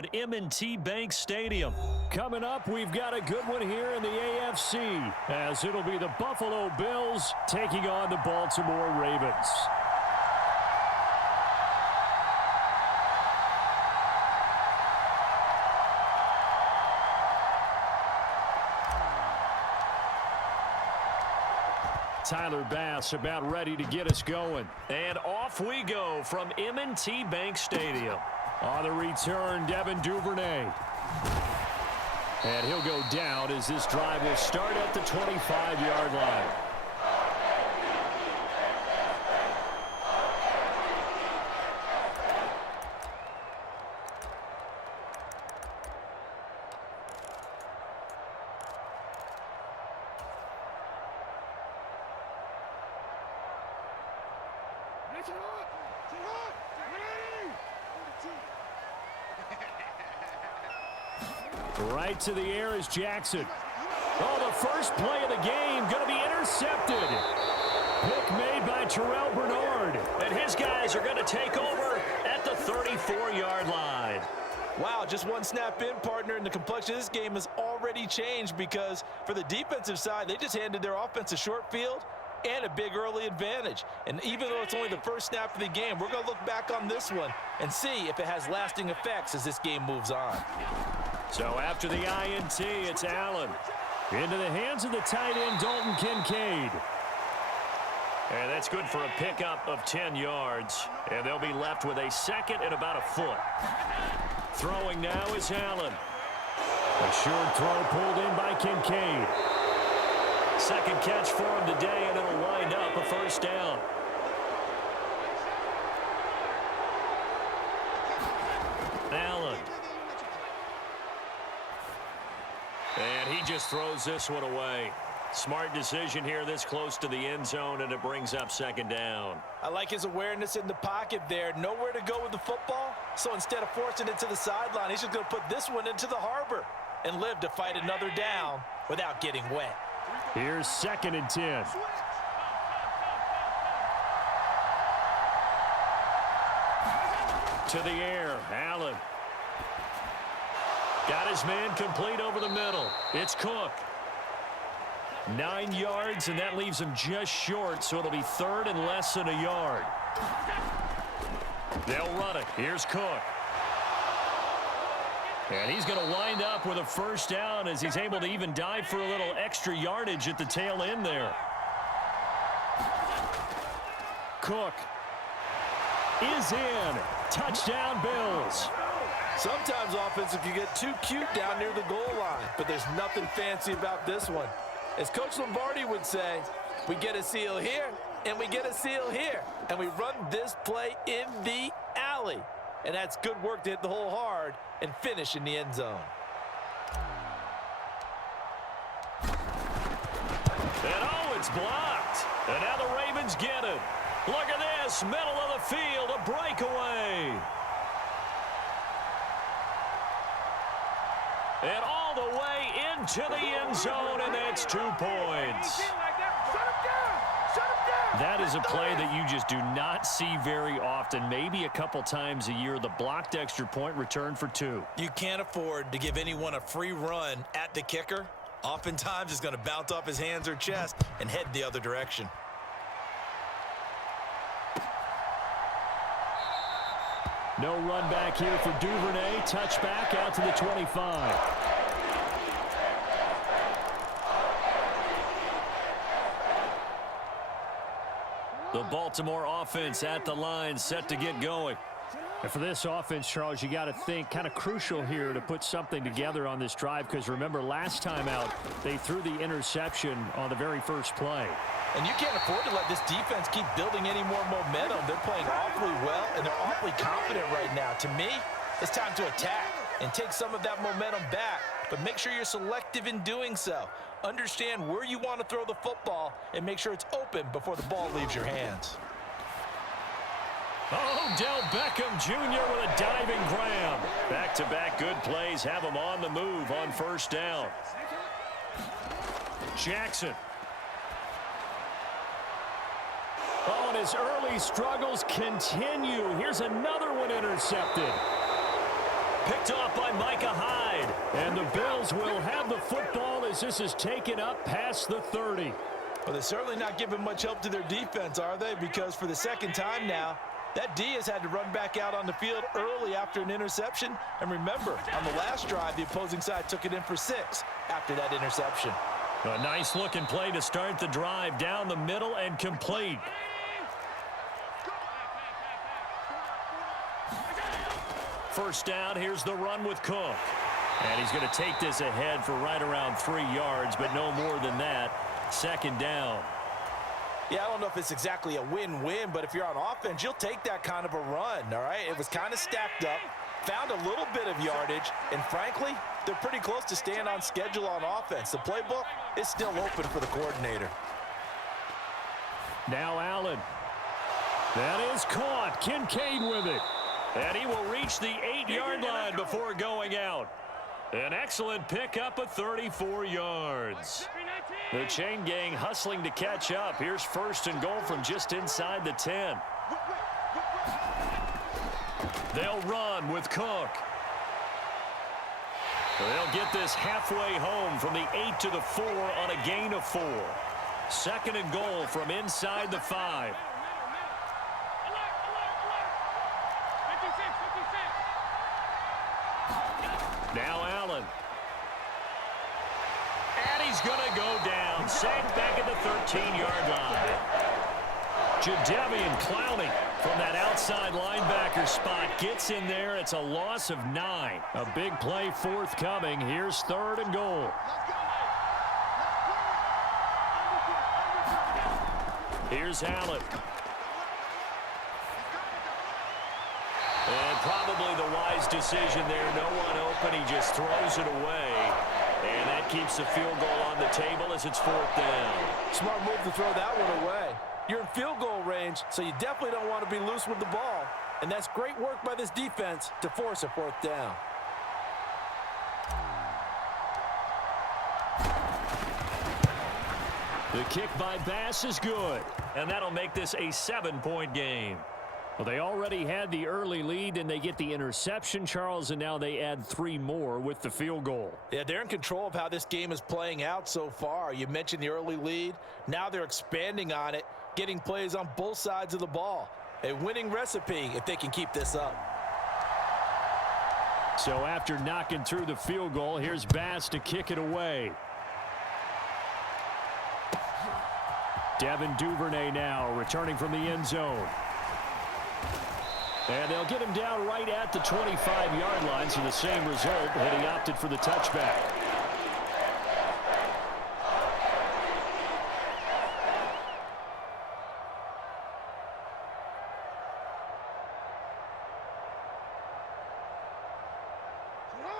at M&T Bank Stadium. Coming up, we've got a good one here in the AFC, as it'll be the Buffalo Bills taking on the Baltimore Ravens. Tyler Bass about ready to get us going. And off we go from M&T Bank Stadium. On the return, Devin Duvernay. And he'll go down as this drive will start at the 25-yard line. Right to the air is Jackson. Oh, the first play of the game going to be intercepted. Pick made by Terrell Bernard. And his guys are going to take over at the 34-yard line. Wow, just one snap in, partner, and the complexion of this game has already changed because for the defensive side, they just handed their offense a short field and a big early advantage. And even though it's only the first snap of the game, we're going to look back on this one and see if it has lasting effects as this game moves on. So after the INT, it's Allen. Into the hands of the tight end, Dalton Kincaid. And that's good for a pickup of 10 yards. And they'll be left with a second and about a foot. Throwing now is Allen. A short throw pulled in by Kincaid. Second catch for him today, and it'll wind up a first down. Allen. And he just throws this one away. Smart decision here this close to the end zone, and it brings up second down. I like his awareness in the pocket there. Nowhere to go with the football, so instead of forcing it to the sideline, he's just going to put this one into the harbor and live to fight another down without getting wet. Here's 2nd and 10. To the air, Allen. Got his man complete over the middle. It's Cook. 9 yards, and that leaves him just short, so it'll be third and less than a yard. They'll run it. Here's Cook. And he's going to wind up with a first down as he's able to even dive for a little extra yardage at the tail end there. Cook is in. Touchdown, Bills. Sometimes offenses can get too cute down near the goal line, but there's nothing fancy about this one. As Coach Lombardi would say, we get a seal here, and we get a seal here, and we run this play in the alley. And that's good work to hit the hole hard and finish in the end zone. And oh, it's blocked. And now the Ravens get it. Look at this, middle of the field, a breakaway. And all the way into the end zone, and that's 2 points. That is a play that you just do not see very often. Maybe a couple times a year. The blocked extra point return for 2. You can't afford to give anyone a free run at the kicker. Oftentimes, it's going to bounce off his hands or chest and head the other direction. No run back here for Duvernay. Touchback out to the 25. The Baltimore offense at the line, set to get going. And for this offense, Charles, you got to think kind of crucial here to put something together on this drive, because remember last time out they threw the interception on the very first play. And you can't afford to let this defense keep building any more momentum. They're playing awfully well, and they're awfully confident right now. To me, it's time to attack and take some of that momentum back, but make sure you're selective in doing so. Understand where you want to throw the football and make sure it's open before the ball leaves your hands. Oh, Del Beckham Jr. with a diving grab. Back-to-back good plays have him on the move on first down. Jackson. Oh, and his early struggles continue. Here's another one intercepted. Picked off by Micah Hyde. And the Bills will have the football as this is taken up past the 30. Well, they're certainly not giving much help to their defense, are they? Because for the second time now, that D has had to run back out on the field early after an interception. And remember, on the last drive, the opposing side took it in for 6 after that interception. A nice looking play to start the drive down the middle and complete. First down, here's the run with Cook. And he's going to take this ahead for right around 3 yards, but no more than that. Second down. Yeah, I don't know if it's exactly a win-win, but if you're on offense, you'll take that kind of a run, all right? It was kind of stacked up, found a little bit of yardage, and frankly, they're pretty close to staying on schedule on offense. The playbook is still open for the coordinator. Now Allen. That is caught. Kincaid with it. And he will reach the 8-yard line before going out. An excellent pickup of 34 yards. The chain gang hustling to catch up. Here's first and goal from just inside the 10. They'll run with Cook. They'll get this halfway home from the 8 to the 4 on a gain of 4. Second and goal from inside the 5. Now Allen. And he's going to go down. Sacked back at the 13-yard line. Jadeveon Clowney from that outside linebacker spot gets in there. It's a loss of 9. A big play forthcoming. Here's third and goal. Here's Allen. And probably the wise decision there. No one open. He just throws it away. And that keeps the field goal on the table as it's fourth down. Smart move to throw that one away. You're in field goal range, so you definitely don't want to be loose with the ball. And that's great work by this defense to force a fourth down. The kick by Bass is good. And that'll make this a 7-point game. Well, they already had the early lead, and they get the interception, Charles, and now they add 3 more with the field goal. Yeah, they're in control of how this game is playing out so far. You mentioned the early lead. Now they're expanding on it, getting plays on both sides of the ball. A winning recipe if they can keep this up. So after knocking through the field goal, here's Bass to kick it away. Devin Duvernay now returning from the end zone. And they'll get him down right at the 25-yard line, so the same result, but he opted for the touchback.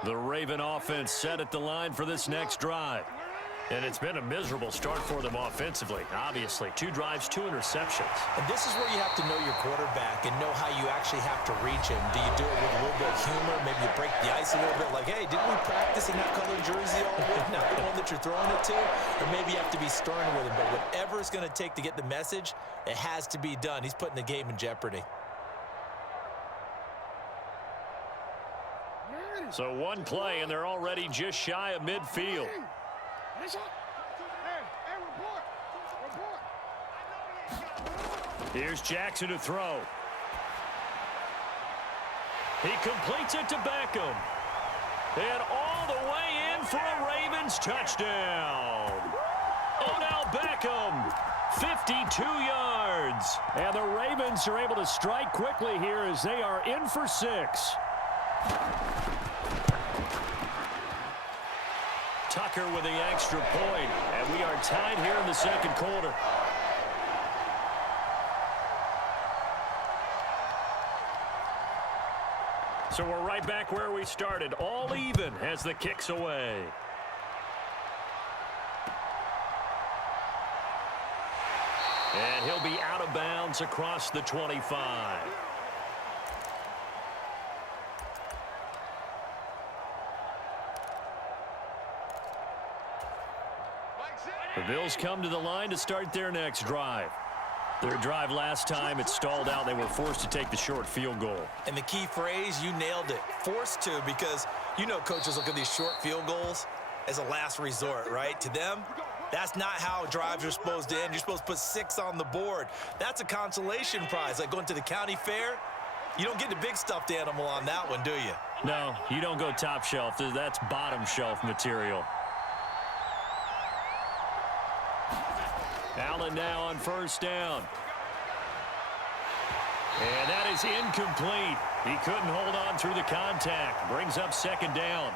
The Raven offense set at the line for this next drive. And it's been a miserable start for them offensively. Obviously, 2 drives, 2 interceptions. And this is where you have to know your quarterback and know how you actually have to reach him. Do you do it with a little bit of humor? Maybe you break the ice a little bit like, hey, didn't we practice in that colored jersey all week? Not the one that you're throwing it to? Or maybe you have to be stern with him. But whatever it's going to take to get the message, it has to be done. He's putting the game in jeopardy. So one play, and they're already just shy of midfield. Here's Jackson to throw. He completes it to Beckham. And all the way in for a Ravens touchdown. Odell Beckham, 52 yards. And the Ravens are able to strike quickly here as they are in for 6. Tucker with the extra point, and we are tied here in the second quarter. So we're right back where we started, all even as the kick's away. And he'll be out of bounds across the 25. The Bills come to the line to start their next drive. Their drive last time, it stalled out. They were forced to take the short field goal. And the key phrase, you nailed it. Forced to, because you know coaches look at these short field goals as a last resort, right? To them, that's not how drives are supposed to end. You're supposed to put 6 on the board. That's a consolation prize. Like going to the county fair, you don't get the big stuffed animal on that one, do you? No, you don't go top shelf. That's bottom shelf material. Allen now on first down. And that is incomplete. He couldn't hold on through the contact. Brings up second down.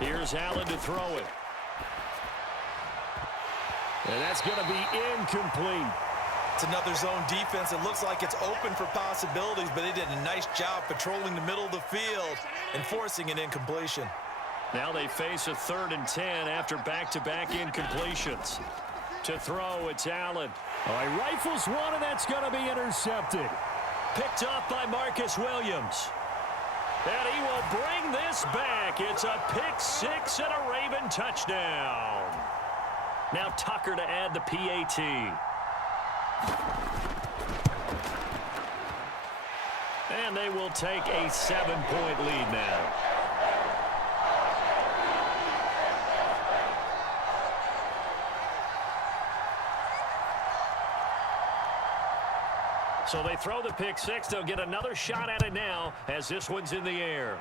Here's Allen to throw it. And that's going to be incomplete. It's another zone defense. It looks like it's open for possibilities, but they did a nice job patrolling the middle of the field and forcing an incompletion. Now they face a 3rd and 10 after back-to-back incompletions. To throw, it's Allen. All right, rifles one, and that's going to be intercepted. Picked off by Marcus Williams. And he will bring this back. It's a pick 6 and a Raven touchdown. Now Tucker to add the PAT. And they will take a 7-point lead now. So they throw the pick 6. They'll get another shot at it now as this one's in the air.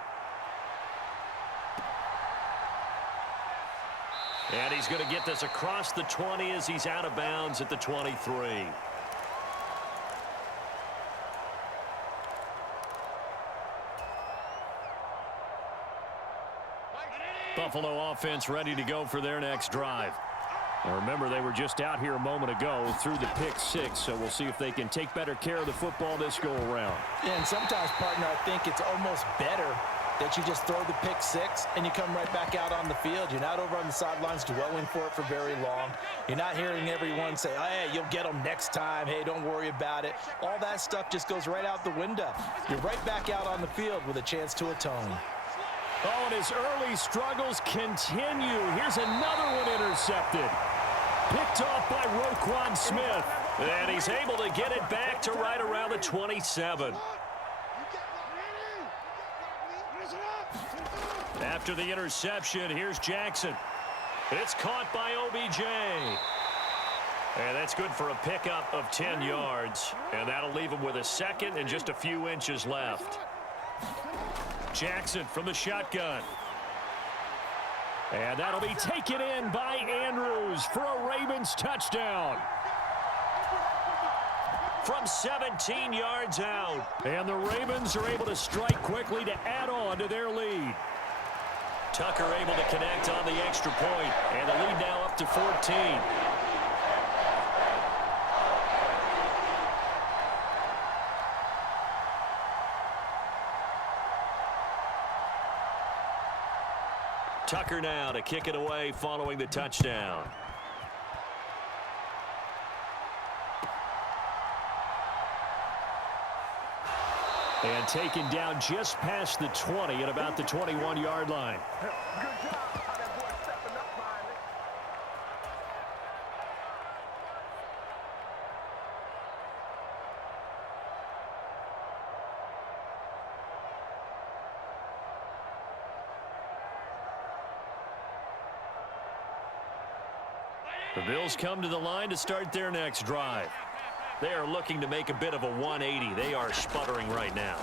And he's going to get this across the 20 as he's out of bounds at the 23. Buffalo offense ready to go for their next drive. Now remember, they were just out here a moment ago through the pick 6, so we'll see if they can take better care of the football this go-around. And sometimes, partner, I think it's almost better that you just throw the pick 6 and you come right back out on the field. You're not over on the sidelines dwelling for it for very long. You're not hearing everyone say, oh, hey, you'll get them next time. Hey, don't worry about it. All that stuff just goes right out the window. You're right back out on the field with a chance to atone. Oh, and his early struggles continue. Here's another one intercepted. Picked off by Roquan Smith. And he's able to get it back to right around the 27. After the interception, here's Jackson. It's caught by OBJ. And that's good for a pickup of 10 yards. And that'll leave him with a second and just a few inches left. Jackson from the shotgun. And that'll be taken in by Andrews for a Ravens touchdown. From 17 yards out. And the Ravens are able to strike quickly to add on to their lead. Tucker able to connect on the extra point, and the lead now up to 14. Tucker now to kick it away following the touchdown. And taken down just past the 20 at about the 21-yard line. The Bills come to the line to start their next drive. They are looking to make a bit of a 180. They are sputtering right now.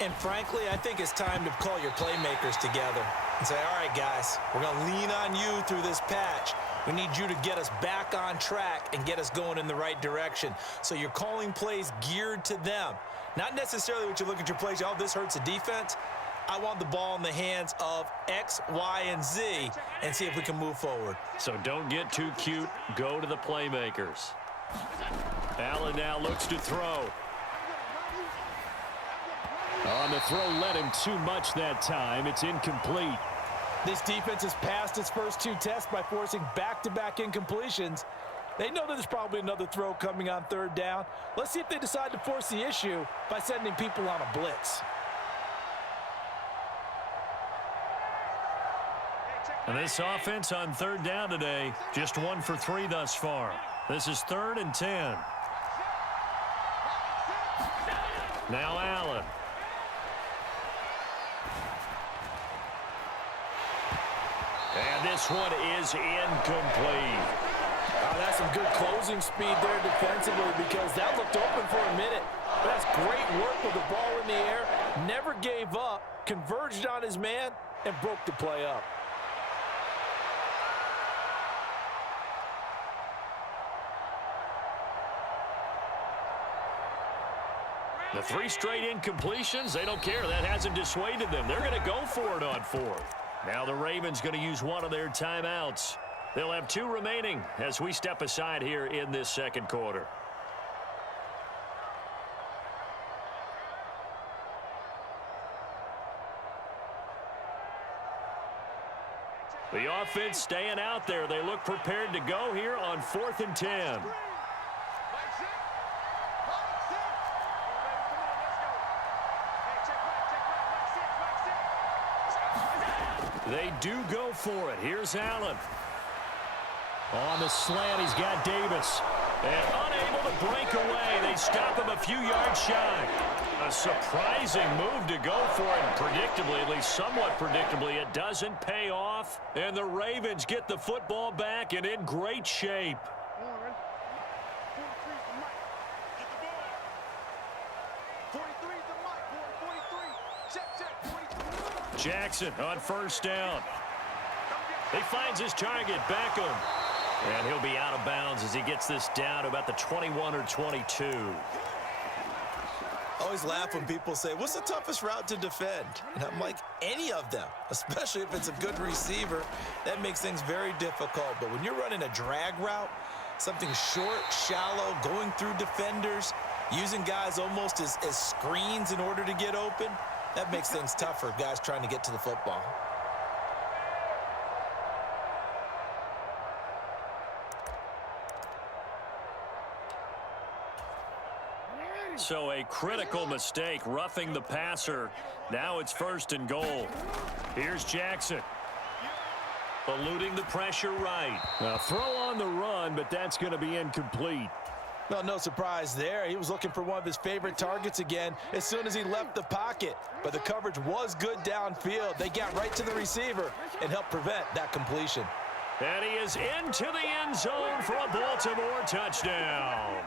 And frankly, I think it's time to call your playmakers together and say, all right, guys, we're going to lean on you through this patch. We need you to get us back on track and get us going in the right direction. So you're calling plays geared to them. Not necessarily what you look at your plays, oh, this hurts the defense. I want the ball in the hands of X, Y, and Z and see if we can move forward. So don't get too cute. Go to the playmakers. Allen now looks to throw. On the throw, led him too much that time. It's incomplete. This defense has passed its first 2 tests by forcing back-to-back incompletions. They know that there's probably another throw coming on third down. Let's see if they decide to force the issue by sending people on a blitz. And this offense on third down today, just 1 for 3 thus far. This is 3rd and 10. Now Allen. And this one is incomplete. Oh, that's some good closing speed there defensively because that looked open for a minute. But that's great work with the ball in the air. Never gave up, converged on his man, and broke the play up. The 3 straight incompletions, they don't care. That hasn't dissuaded them. They're going to go for it on 4th. Now the Ravens going to use one of their timeouts. They'll have 2 remaining as we step aside here in this second quarter. The offense staying out there. They look prepared to go here on 4th and 10. They do go for it. Here's Allen. On the slant, he's got Davis. And unable to break away. They stop him a few yards shy. A surprising move to go for it. Predictably, at least somewhat predictably, it doesn't pay off. And the Ravens get the football back and in great shape. Jackson on 1st down. He finds his target, Beckham. And he'll be out of bounds as he gets this down to about the 21 or 22. I always laugh when people say, what's the toughest route to defend? And I'm like, any of them, especially if it's a good receiver. That makes things very difficult. But when you're running a drag route, something short, shallow, going through defenders, using guys almost as screens in order to get open, that makes things tough for guys trying to get to the football. So a critical mistake, roughing the passer. Now it's 1st and goal. Here's Jackson. Eluding the pressure right. Now throw on the run, but that's going to be incomplete. No surprise there. He was looking for one of his favorite targets again as soon as he left the pocket. But the coverage was good downfield. They got right to the receiver and helped prevent that completion. And he is into the end zone for a Baltimore touchdown.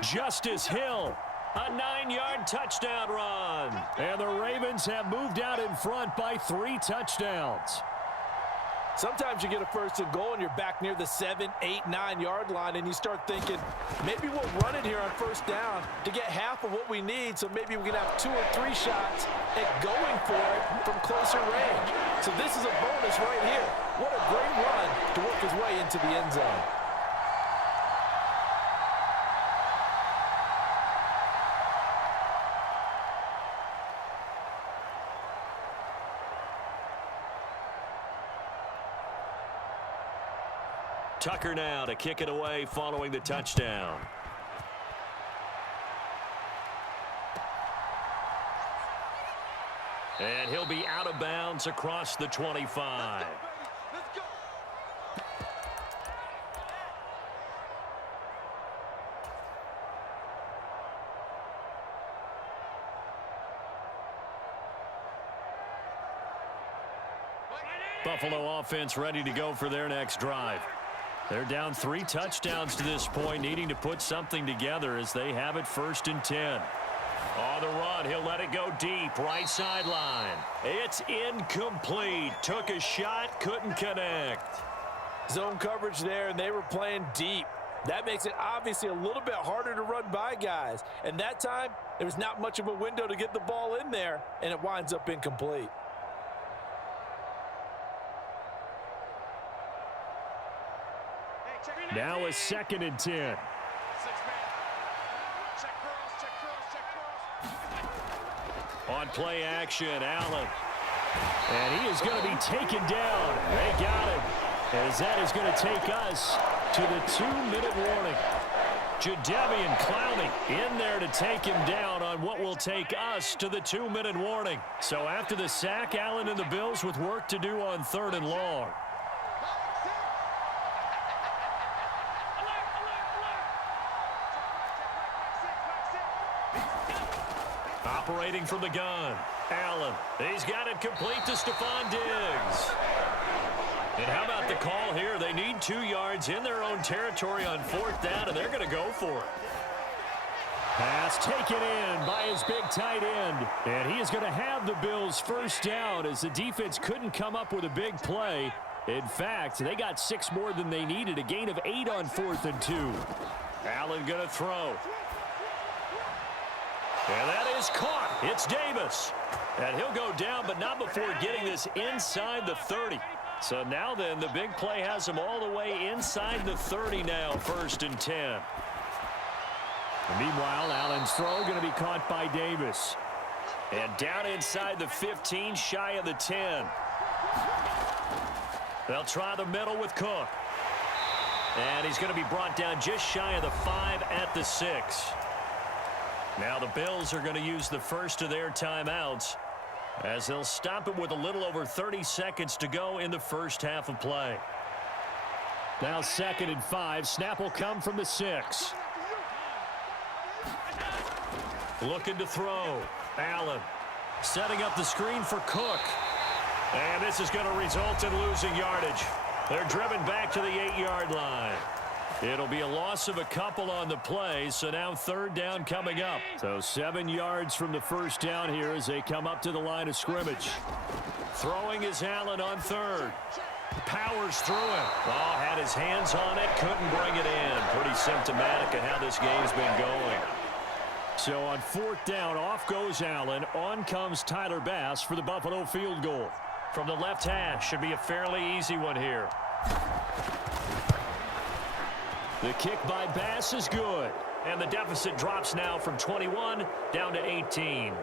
Justice Hill, a 9-yard touchdown run. And the Ravens have moved out in front by 3 touchdowns. Sometimes you get a 1st and goal and you're back near the 7, 8, 9-yard line and you start thinking, maybe we'll run it here on 1st down to get half of what we need, so maybe we can have 2 or 3 shots at going for it from closer range. So this is a bonus right here. What a great run to work his way into the end zone. Tucker now to kick it away following the touchdown. And he'll be out of bounds across the 25. Buffalo offense ready to go for their next drive. They're down 3 touchdowns to this point, needing to put something together as they have it 1st and 10. On the run, he'll let it go deep, right sideline. It's incomplete. Took a shot, couldn't connect. Zone coverage there, and they were playing deep. That makes it obviously a little bit harder to run by guys. And that time, there was not much of a window to get the ball in there, and it winds up incomplete. Now a 2nd and 10. On play action, Allen. And he is going to be taken down. They got him. As that is going to take us to the 2-minute warning. Jadeveon Clowney in there to take him down on what will take us to the 2-minute warning. So after the sack, Allen and the Bills with work to do on 3rd and long. Operating from the gun, Allen. He's got it complete to Stephon Diggs. And how about the call here? They need 2 yards in their own territory on 4th down, and they're going to go for it. Pass taken in by his big tight end. And he is going to have the Bills' first down as the defense couldn't come up with a big play. In fact, they got 6 more than they needed, a gain of 8 on 4th and 2. Allen going to throw. And that is caught. It's Davis. And he'll go down, but not before getting this inside the 30. So now then, the big play has him all the way inside the 30 now, 1st and 10. And meanwhile, Allen's throw going to be caught by Davis. And down inside the 15, shy of the 10. They'll try the middle with Cook. And he's going to be brought down just shy of the 5 at the 6. Now the Bills are going to use the first of their timeouts as they'll stop it with a little over 30 seconds to go in the first half of play. Now 2nd and 5. Snap will come from the 6. Looking to throw. Allen setting up the screen for Cook. And this is going to result in losing yardage. They're driven back to the 8-yard line. It'll be a loss of a couple on the play, so now 3rd down coming up. So 7 yards from the first down here as they come up to the line of scrimmage. Throwing is Allen on 3rd. Powers through it. Oh, had his hands on it, couldn't bring it in. Pretty symptomatic of how this game's been going. So on 4th down, off goes Allen. On comes Tyler Bass for the Buffalo field goal. From the left hash, should be a fairly easy one here. The kick by Bass is good. And the deficit drops now from 21 down to 18.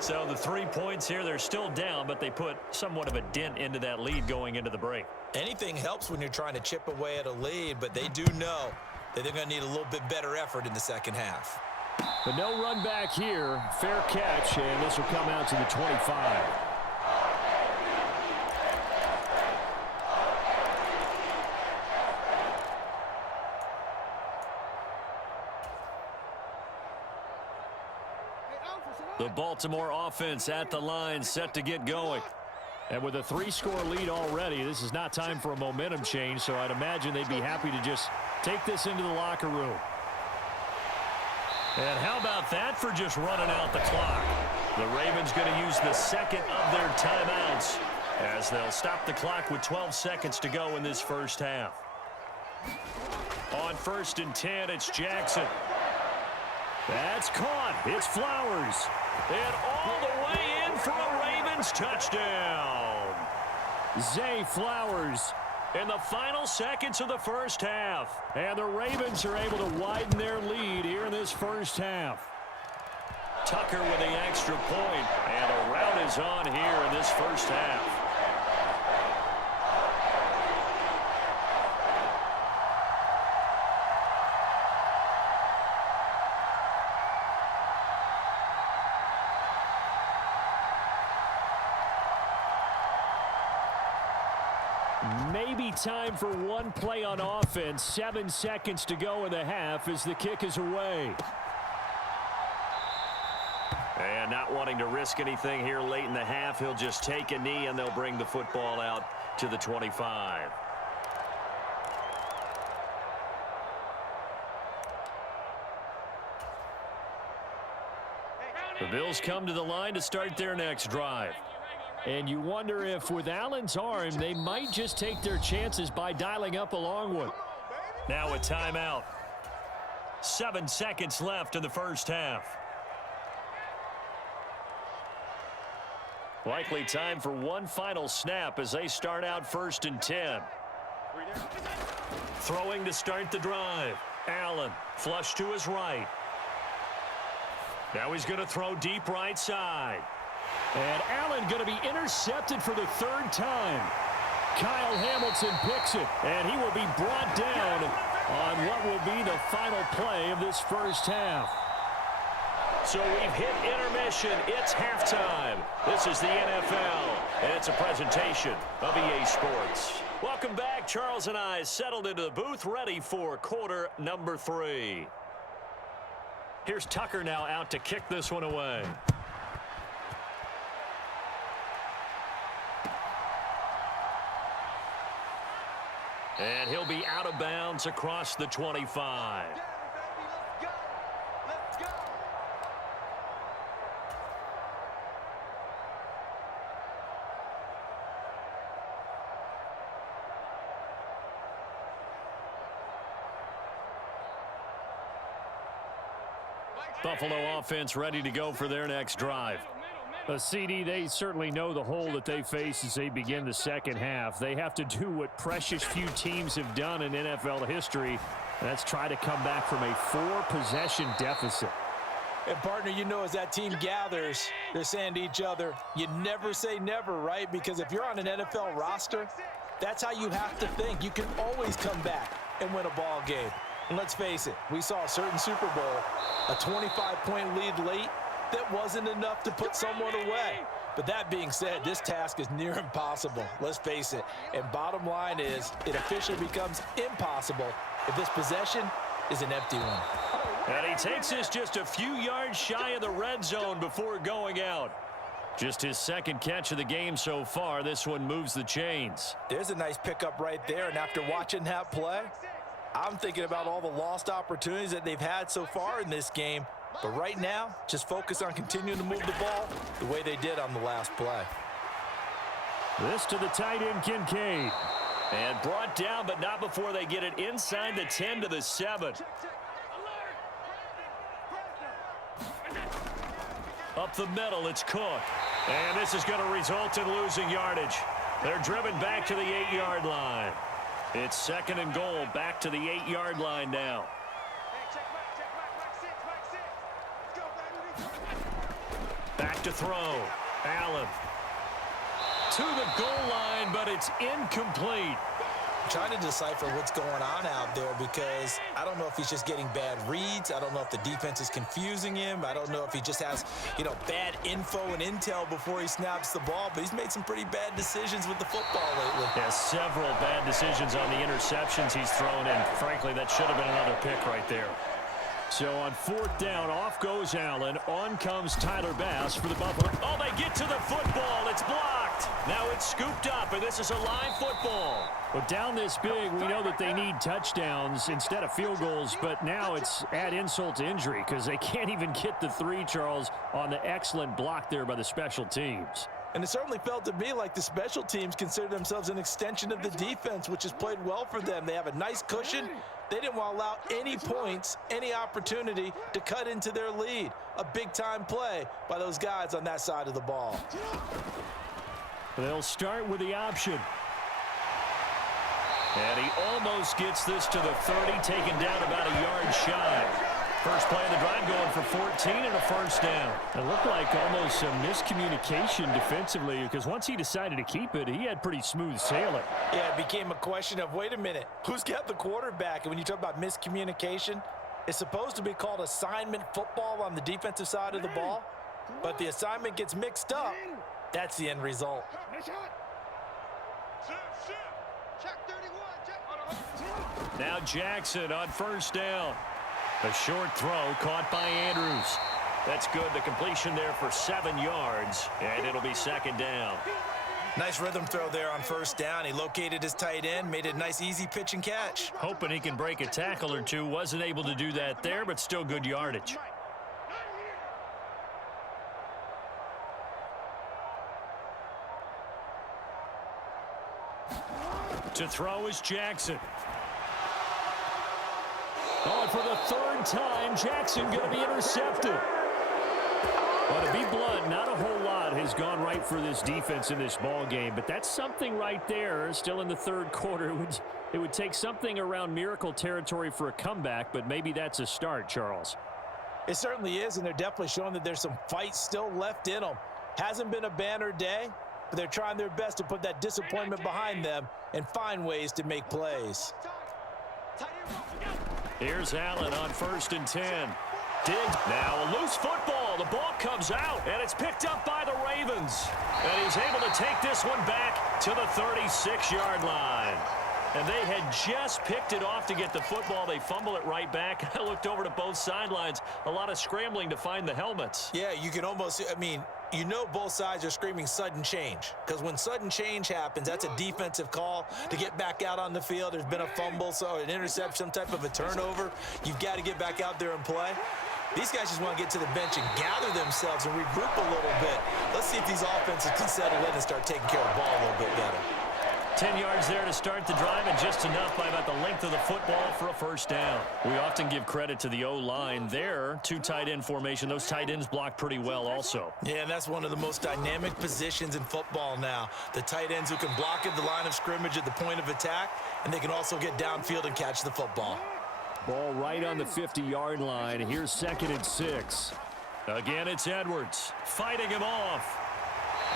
So the 3 points here, they're still down, but they put somewhat of a dent into that lead going into the break. Anything helps when you're trying to chip away at a lead, but they do know that they're going to need a little bit better effort in the second half. But no run back here. Fair catch, and this will come out to the 25. The Baltimore offense at the line, set to get going. And with a 3-score lead already, this is not time for a momentum change, so I'd imagine they'd be happy to just take this into the locker room. And how about that for just running out the clock? The Ravens going to use the 2nd of their timeouts as they'll stop the clock with 12 seconds to go in this first half. On 1st and 10, it's Jackson. That's caught. It's Flowers. And all the way in for a Ravens touchdown. Zay Flowers in the final seconds of the first half. And the Ravens are able to widen their lead here in this first half. Tucker with the extra point. And a rout is on here in this first half. Maybe time for one play on offense. 7 seconds to go in the half as the kick is away. And not wanting to risk anything here late in the half, he'll just take a knee and they'll bring the football out to the 25. The Bills come to the line to start their next drive. And you wonder if with Allen's arm, they might just take their chances by dialing up a long one. Now a timeout. 7 seconds left in the first half. Likely time for one final snap as they start out 1st and 10. Throwing to start the drive. Allen, flush to his right. Now he's going to throw deep right side. And Allen going to be intercepted for the 3rd time. Kyle Hamilton picks it, and he will be brought down on what will be the final play of this first half. So we've hit intermission. It's halftime. This is the NFL, and it's a presentation of EA Sports. Welcome back. Charles and I settled into the booth, ready for quarter number 3. Here's Tucker now out to kick this one away. And he'll be out of bounds across the 25. Buffalo offense ready to go for their next drive. CD, they certainly know the hole that they face as they begin the second half. They have to do what precious few teams have done in NFL history, and that's try to come back from a 4-possession deficit. And, partner, you know, as that team gathers, they're saying to each other, you never say never, right? Because if you're on an NFL roster, that's how you have to think. You can always come back and win a ball game. And let's face it, we saw a certain Super Bowl, a 25-point lead late, that wasn't enough to put someone away. But that being said, this task is near impossible. Let's face it. And bottom line is, it officially becomes impossible if this possession is an empty one. And he takes this just a few yards shy of the red zone before going out. Just his second catch of the game so far. This one moves the chains. There's a nice pickup right there. And after watching that play, I'm thinking about all the lost opportunities that they've had so far in this game. But right now, just focus on continuing to move the ball the way they did on the last play. This to the tight end, Kincaid. And brought down, but not before they get it inside the 10 to the 7. Up the middle, it's Cook. And this is going to result in losing yardage. They're driven back to the 8-yard line. It's second and goal, back to the 8-yard line now. Back to throw. Allen. To the goal line, but it's incomplete. I'm trying to decipher what's going on out there because I don't know if he's just getting bad reads. I don't know if the defense is confusing him. I don't know if he just has, bad info and intel before he snaps the ball. But he's made some pretty bad decisions with the football lately. Yeah, several bad decisions on the interceptions he's thrown in. Frankly, that should have been another pick right there. So on 4th down, off goes Allen. On comes Tyler Bass for the Buffalo. Oh, they get to the football. It's blocked. Now it's scooped up, and this is a live football. But down this big, we know that they need touchdowns instead of field goals, but now it's add insult to injury because they can't even get the 3, Charles, on the excellent block there by the special teams. And it certainly felt to me like the special teams consider themselves an extension of the defense, which has played well for them. They have a nice cushion. They didn't want to allow any points, any opportunity to cut into their lead. A big-time play by those guys on that side of the ball. They'll start with the option. And he almost gets this to the 30, taken down about a yard shy. First play of the drive going for 14 and a first down. It looked like almost some miscommunication defensively because once he decided to keep it, he had pretty smooth sailing. Yeah, it became a question of, wait a minute, who's got the quarterback? And when you talk about miscommunication, it's supposed to be called assignment football on the defensive side of the ball. But the assignment gets mixed up. That's the end result. Now Jackson on first down. A short throw caught by Andrews. That's good. The completion there for 7 yards, and it'll be second down. Nice rhythm throw there on first down. He located his tight end, made it a nice, easy pitch and catch. Hoping he can break a tackle or two. Wasn't able to do that there, but still good yardage. To throw is Jackson. Oh, and for the 3rd time, Jackson going to be intercepted. Well, to be blunt, not a whole lot has gone right for this defense in this ball game, but that's something right there. Still in the 3rd quarter, it would take something around miracle territory for a comeback, but maybe that's a start, Charles. It certainly is, and they're definitely showing that there's some fight still left in them. Hasn't been a banner day, but they're trying their best to put that disappointment behind them and find ways to make plays. Here's Allen on 1st and 10. Diggs. Now a loose football. The ball comes out, and it's picked up by the Ravens. And he's able to take this one back to the 36-yard line. And they had just picked it off to get the football. They fumble it right back. I looked over to both sidelines. A lot of scrambling to find the helmets. Yeah, you can almost, you know both sides are screaming sudden change. Because when sudden change happens, that's a defensive call to get back out on the field. There's been a fumble, so an interception, some type of a turnover. You've got to get back out there and play. These guys just want to get to the bench and gather themselves and regroup a little bit. Let's see if these offenses can settle in and start taking care of the ball a little bit better. 10 yards there to start the drive, and just enough by about the length of the football for a first down. We often give credit to the O-line there. 2 tight end formation. Those tight ends block pretty well also. Yeah, and that's one of the most dynamic positions in football now. The tight ends who can block at the line of scrimmage at the point of attack, and they can also get downfield and catch the football. Ball right on the 50-yard line. Here's 2nd and 6. Again, it's Edwards fighting him off.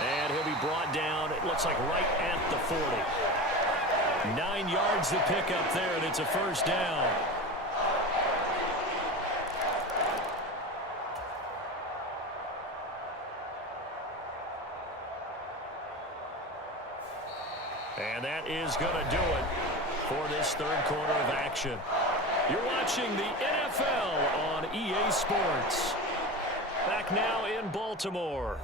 And he'll be brought down, it looks like right at the 40. 9 yards to pick up there, and it's a first down. And that is going to do it for this third quarter of action. You're watching the NFL on EA Sports. Back now in Baltimore.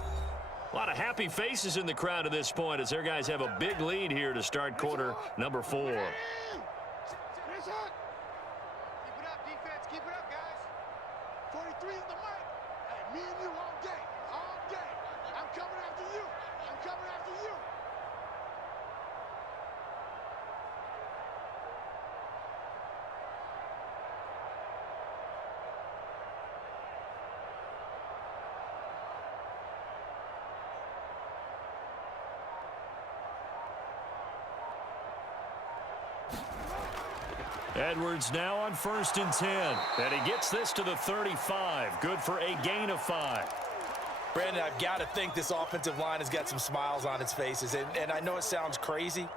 A lot of happy faces in the crowd at this point as their guys have a big lead here to start quarter number 4. Keep it up, defense. Keep it up, guys. 43 is the mic. Hey, me and you all day. All day. I'm coming after you. I'm coming after you. Edwards now on 1st and 10. And he gets this to the 35. Good for a gain of 5. Brandon, I've got to think this offensive line has got some smiles on its faces. And I know it sounds crazy,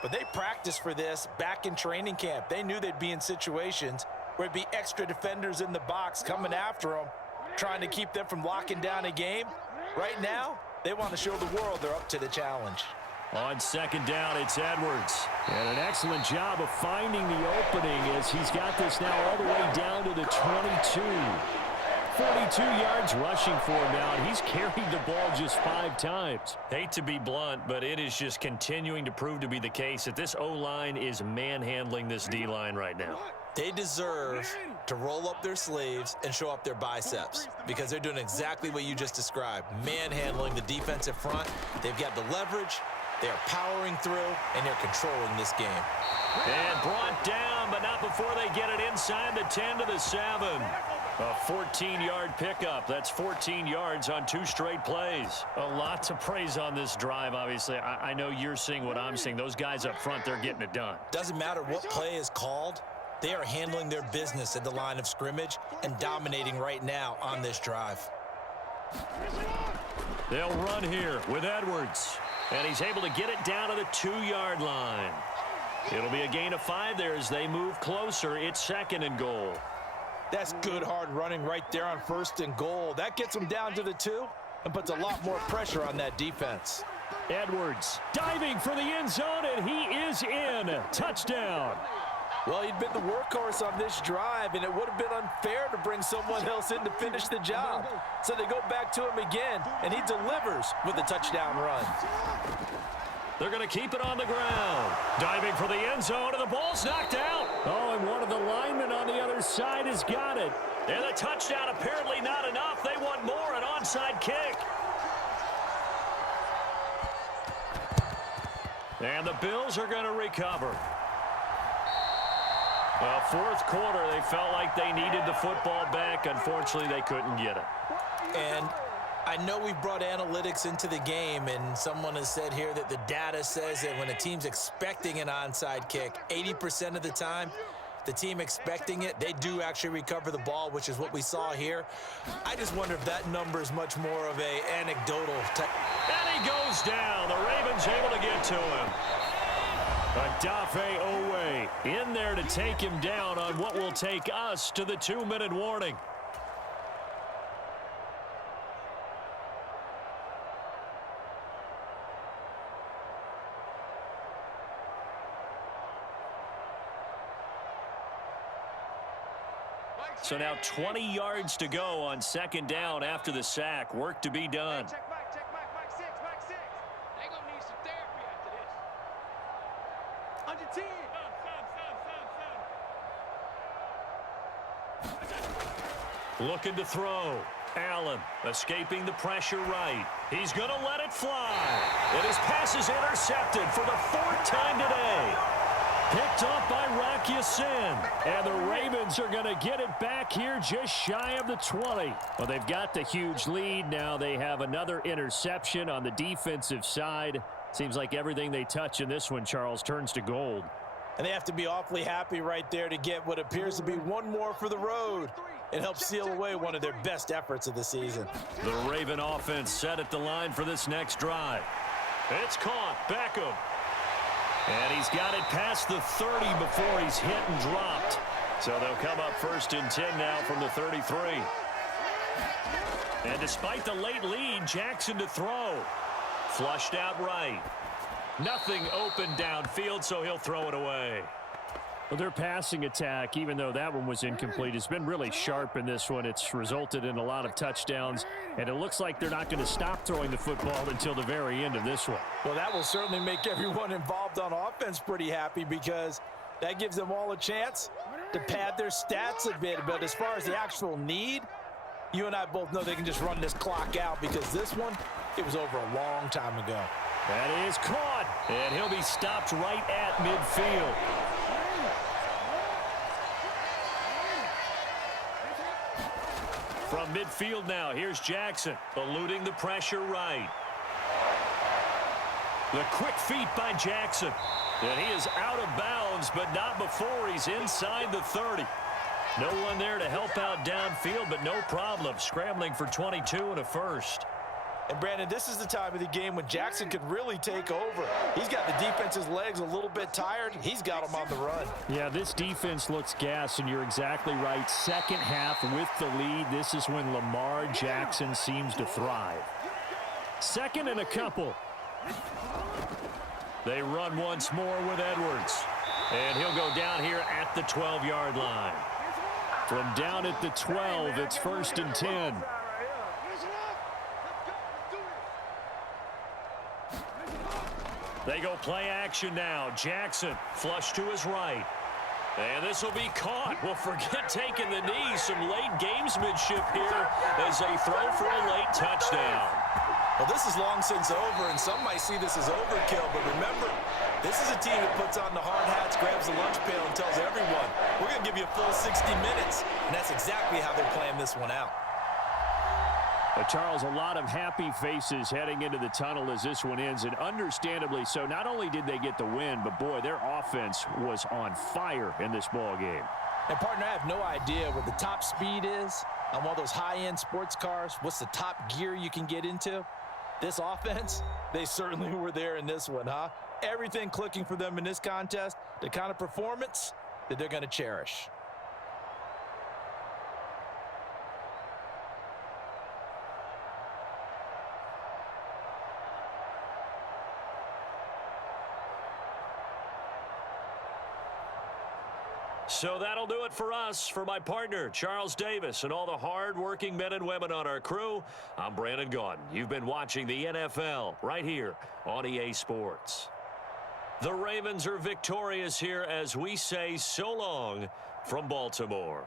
but they practiced for this back in training camp. They knew they'd be in situations where it'd be extra defenders in the box coming after them, trying to keep them from locking down a game. Right now, they want to show the world they're up to the challenge. On 2nd down, it's Edwards. And an excellent job of finding the opening as he's got this now all the way down to the 22. 42 yards rushing for him now, and he's carried the ball just 5 times. Hate to be blunt, but it is just continuing to prove to be the case that this O-line is manhandling this D-line right now. They deserve to roll up their sleeves and show up their biceps because they're doing exactly what you just described, manhandling the defensive front. They've got the leverage. They're powering through, and they're controlling this game. And brought down, but not before they get it inside the 10 to the 7. A 14-yard pickup. That's 14 yards on 2 straight plays. A lot to praise on this drive, obviously. I know you're seeing what I'm seeing. Those guys up front, they're getting it done. Doesn't matter what play is called. They are handling their business at the line of scrimmage and dominating right now on this drive. They'll run here with Edwards. And he's able to get it down to the 2-yard line. It'll be a gain of 5 there as they move closer. It's 2nd and goal. That's good hard running right there on 1st and goal. That gets them down to the 2 and puts a lot more pressure on that defense. Edwards diving for the end zone, and he is in. Touchdown. Well, he'd been the workhorse on this drive, and it would have been unfair to bring someone else in to finish the job. So they go back to him again, and he delivers with a touchdown run. They're going to keep it on the ground. Diving for the end zone, and the ball's knocked out. Oh, and one of the linemen on the other side has got it. And the touchdown apparently not enough. They want more, an onside kick. And the Bills are going to recover. Well, 4th quarter, they felt like they needed the football back. Unfortunately, they couldn't get it. And I know we brought analytics into the game, and someone has said here that the data says that when a team's expecting an onside kick, 80% of the time, the team expecting it, they do actually recover the ball, which is what we saw here. I just wonder if that number is much more of a anecdotal type. And he goes down. The Ravens able to get to him. Adafe Owe in there to take him down on what will take us to the 2-minute warning. So now 20 yards to go on second down after the sack. Work to be done. Check Mike 6. They gonna need some therapy after this. Under 10. Looking to throw. Allen escaping the pressure right. He's going to let it fly. And his pass is intercepted for the 4th time today. Picked up by Rock Ya-Sin. And the Ravens are going to get it back here just shy of the 20. Well, they've got the huge lead. Now they have another interception on the defensive side. Seems like everything they touch in this one, Charles, turns to gold. And they have to be awfully happy right there to get what appears to be one more for the road. It helps seal away one of their best efforts of the season. The Raven offense set at the line for this next drive. It's caught. Beckham. And he's got it past the 30 before he's hit and dropped. So they'll come up 1st and 10 now from the 33. And despite the late lead, Jackson to throw. Flushed out right. Nothing open downfield, so he'll throw it away. Well, their passing attack, even though that one was incomplete, has been really sharp in this one. It's resulted in a lot of touchdowns, and it looks like they're not going to stop throwing the football until the very end of this one. Well, that will certainly make everyone involved on offense pretty happy because that gives them all a chance to pad their stats a bit. But as far as the actual need, you and I both know they can just run this clock out because this one, it was over a long time ago. That is caught, and he'll be stopped right at midfield. From midfield now, here's Jackson, eluding the pressure right. The quick feet by Jackson. And he is out of bounds, but not before he's inside the 30. No one there to help out downfield, but no problem. Scrambling for 22 and a first. And, Brandon, this is the time of the game when Jackson could really take over. He's got the defense's legs a little bit tired. He's got them on the run. Yeah, this defense looks gassed, and you're exactly right. Second half with the lead, this is when Lamar Jackson seems to thrive. 2nd and a couple. They run once more with Edwards. And he'll go down here at the 12-yard line. From down at the 12, it's 1st and 10. They go play action now. Jackson flush to his right. And this will be caught. Well, forget taking the knee. Some late gamesmanship here as they throw for a late touchdown. Well, this is long since over, and some might see this as overkill. But remember, this is a team that puts on the hard hats, grabs the lunch pail, and tells everyone, we're going to give you a full 60 minutes. And that's exactly how they're playing this one out. Charles, a lot of happy faces heading into the tunnel as this one ends, and understandably so. Not only did they get the win, but, boy, their offense was on fire in this ball game. And, partner, I have no idea what the top speed is on one of those high-end sports cars. What's the top gear you can get into? This offense, they certainly were there in this one, huh? Everything clicking for them in this contest, the kind of performance that they're going to cherish. So that'll do it for us. For my partner, Charles Davis, and all the hard-working men and women on our crew, I'm Brandon Gaudin. You've been watching the NFL right here on EA Sports. The Ravens are victorious here as we say so long from Baltimore.